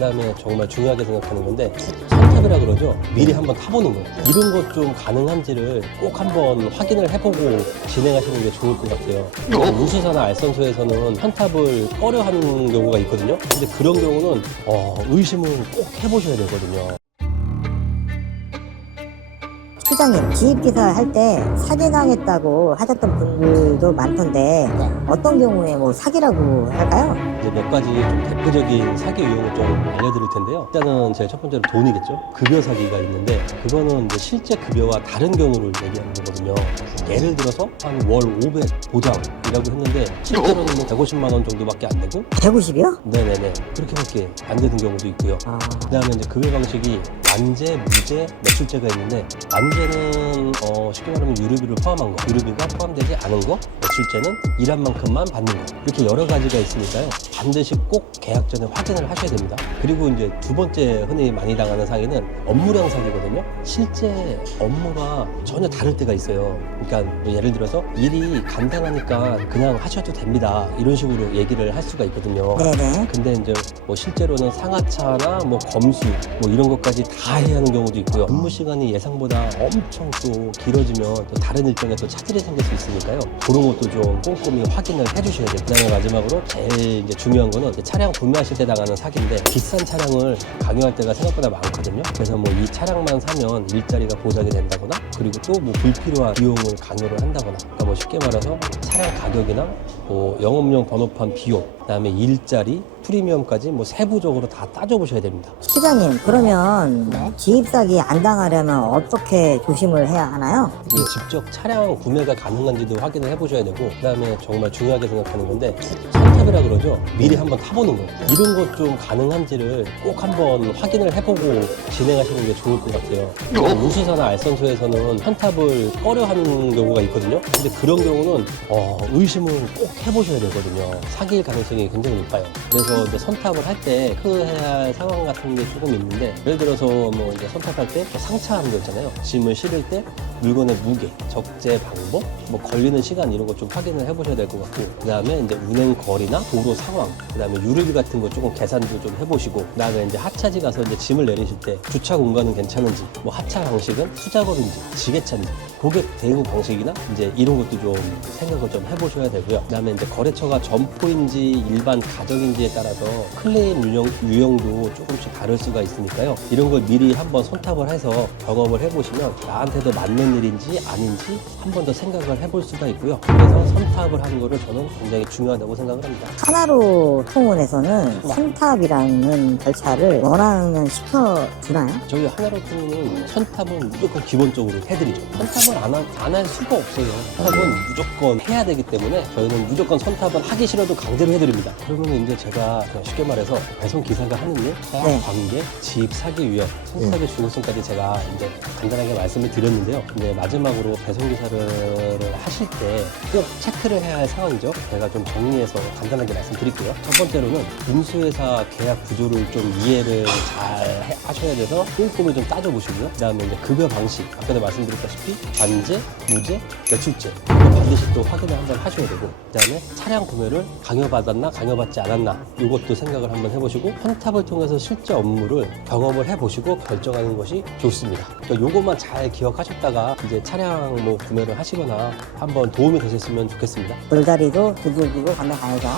그다음에 정말 중요하게 생각하는 건데 선탑이라 그러죠. 미리 한번 타보는 거. 이런 것 좀 가능한지를 꼭 한번 확인을 해보고 진행하시는 게 좋을 것 같아요. 우수사나 알선소에서는 선탑을 꺼려하는 경우가 있거든요. 근데 그런 경우는 의심을 꼭 해보셔야 되거든요. 시장님, 기입기사 할 때 사기당했다고 하셨던 분들도 많던데 어떤 경우에 뭐 사기라고 할까요? 이제 몇 가지 좀 대표적인 사기 유형을 좀 알려드릴 텐데요. 일단은 제일 첫 번째로 돈이겠죠. 급여 사기가 있는데 그거는 이제 실제 급여와 다른 경우를 얘기하는 거거든요. 예를 들어서 한 월 500 보장이라고 했는데 실제로는 뭐 150만 원 정도밖에 안 되고 150이요? 네네네 그렇게밖에 안 되는 경우도 있고요. 그다음에 이제 급여 방식이 만재, 무재, 매출제가 있는데 만재는 쉽게 말하면 유류비를 포함한 거, 유류비가 포함되지 않은 거, 매출제는 일한 만큼만 받는 거 이렇게 여러 가지가 있으니까요. 반드시 꼭 계약 전에 확인을 하셔야 됩니다. 그리고 이제 두 번째 흔히 많이 당하는 사기는 업무량 사기거든요. 실제 업무가 전혀 다를 때가 있어요. 그러니까 뭐 예를 들어서 일이 간단하니까 그냥 하셔도 됩니다. 이런 식으로 얘기를 할 수가 있거든요. 네네. 근데 이제 뭐 실제로는 상하차나 뭐 검수 뭐 이런 것까지 다 해야 하는 경우도 있고요. 근무 시간이 예상보다 엄청 또 길어지면 또 다른 일정에 또 차질이 생길 수 있으니까요. 그런 것도 좀 꼼꼼히 확인을 해주셔야 돼요. 그다음에 마지막으로 제일 이제 중요한 거는 차량 구매하실 때 당하는 사기인데 비싼 차량을 강요할 때가 생각보다 많거든요. 그래서 뭐 이 차량만 사면 일자리가 보장이 된다거나 그리고 또 뭐 불필요한 비용을 강요를 한다거나 그러니까 뭐 쉽게 말해서 차량 가격이나 뭐 영업용 번호판 비용 그다음에 일자리 프리미엄까지 뭐 세부적으로 다 따져보셔야 됩니다. 시장님, 그러면 기입사기 안 당하려면 어떻게 조심을 해야 하나요? 이제 직접 차량 구매가 가능한지도 확인을 해보셔야 되고 그다음에 정말 중요하게 생각하는 건데 선탑이라 그러죠. 미리 한번 타보는 거. 이런 것 좀 가능한지를 꼭 한번 확인을 해보고 진행하시는 게 좋을 것 같아요. 우수사나 알선소에서는 선탑을 꺼려하는 경우가 있거든요. 근데 그런 경우는 의심을 꼭 해보셔야 되거든요. 사기일 가능성이 굉장히 높아요. 그래서 이제 선탑을 할 때 해야 할 상황 같은 게 조금 있는데 예를 들어서 뭐 이제 선탑할 때 상차하는 거 있잖아요. 짐을 실을 때 물건의 무게, 적재 방법, 뭐 걸리는 시간 이런 거 좀 확인을 해보셔야 될 것 같고 그다음에 이제 운행 거리나 도로 상황, 그다음에 유류비 같은 거 조금 계산도 좀 해보시고 그다음에 이제 하차지 가서 이제 짐을 내리실 때 주차 공간은 괜찮은지, 뭐 하차 방식은 수작업인지, 지게차인지, 고객 대응 방식이나 이제 이런 것도 좀 생각을 좀 해보셔야 되고요. 그다음에 이제 거래처가 점포인지 일반 가정인지에 따라서 클레임 유형도 조금씩 다를 수가 있으니까요. 이런 걸 미리 한번 선탑을 해서 경험을 해보시면 나한테도 맞는 일인지 아닌지 한 번 더 생각을 해볼 수가 있고요. 그래서 선탑을 하는 거를 저는 굉장히 중요하다고 생각을 합니다. 하나로 통운에서는 선탑이라는 절차를 원하면 시켜주나요? 저희 하나로통은 선탑은 무조건 기본적으로 해드리죠. 선탑을 안 할 수가 없어요. 선탑은 무조건 해야 되기 때문에 저희는 무조건 선탑은 하기 싫어도 강제로 해드립니다. 그러면 이제 제가 그냥 쉽게 말해서 배송 기사가 하는 일, 관계, 지입 사기 유형, 선탑의 중요성까지 제가 이제 간단하게 말씀을 드렸는데요. 근데 마지막으로 배송 기사를 하실 때 꼭 체크를 해야 할 상황이죠. 제가 좀 정리해서 간단하게 말씀드릴게요. 첫 번째로는 운수회사 계약 구조를 좀 이해를 잘 하셔야 돼서 꼼꼼히 좀 따져보시고요. 그 다음에 이제 급여 방식, 아까도 말씀드렸다시피 관제, 무제, 매출제 이거 반드시 또 확인을 한번 하셔야 되고 그 다음에 차량 구매를 강요받았나 강요받지 않았나 이것도 생각을 한번 해보시고 선탑을 통해서 실제 업무를 경험을 해보시고 결정하는 것이 좋습니다. 그러니까 요것만 잘 기억하셨다가 이제 차량 뭐 구매를 하시거나 한번 도움이 되셨으면 좋겠습니다. 돌다리도 두들기고 건너가야죠.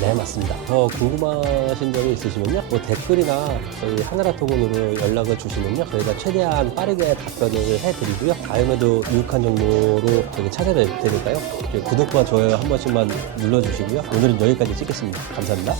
네, 맞습니다. 더 궁금하신 점이 있으시면요. 뭐 댓글이나 저희 하나라토건으로 연락을 주시면요. 저희가 최대한 빠르게 답변을 해드리고요. 다음에도 유익한 정보로 저기 찾아뵐 테니까요. 구독과 좋아요 한 번씩만 눌러주시고요. 오늘은 여기까지 찍겠습니다. 감사합니다.